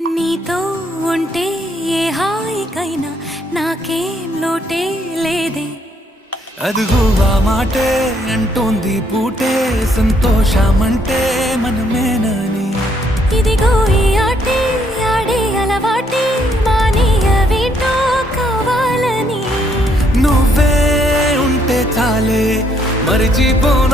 నీతో ఉంటే ఏ హాయికైనా నాకేం లోటే లేదే. అదుగు ఆ మాటే అంటోంది పూటే సంతోషమంటే మనమేనని. ఇదిగో ఈ ఆటే ఆడే అలవాటే మానేయవేంటో కావాలని. నువ్వే ఉంటే చాలే మరిచిపో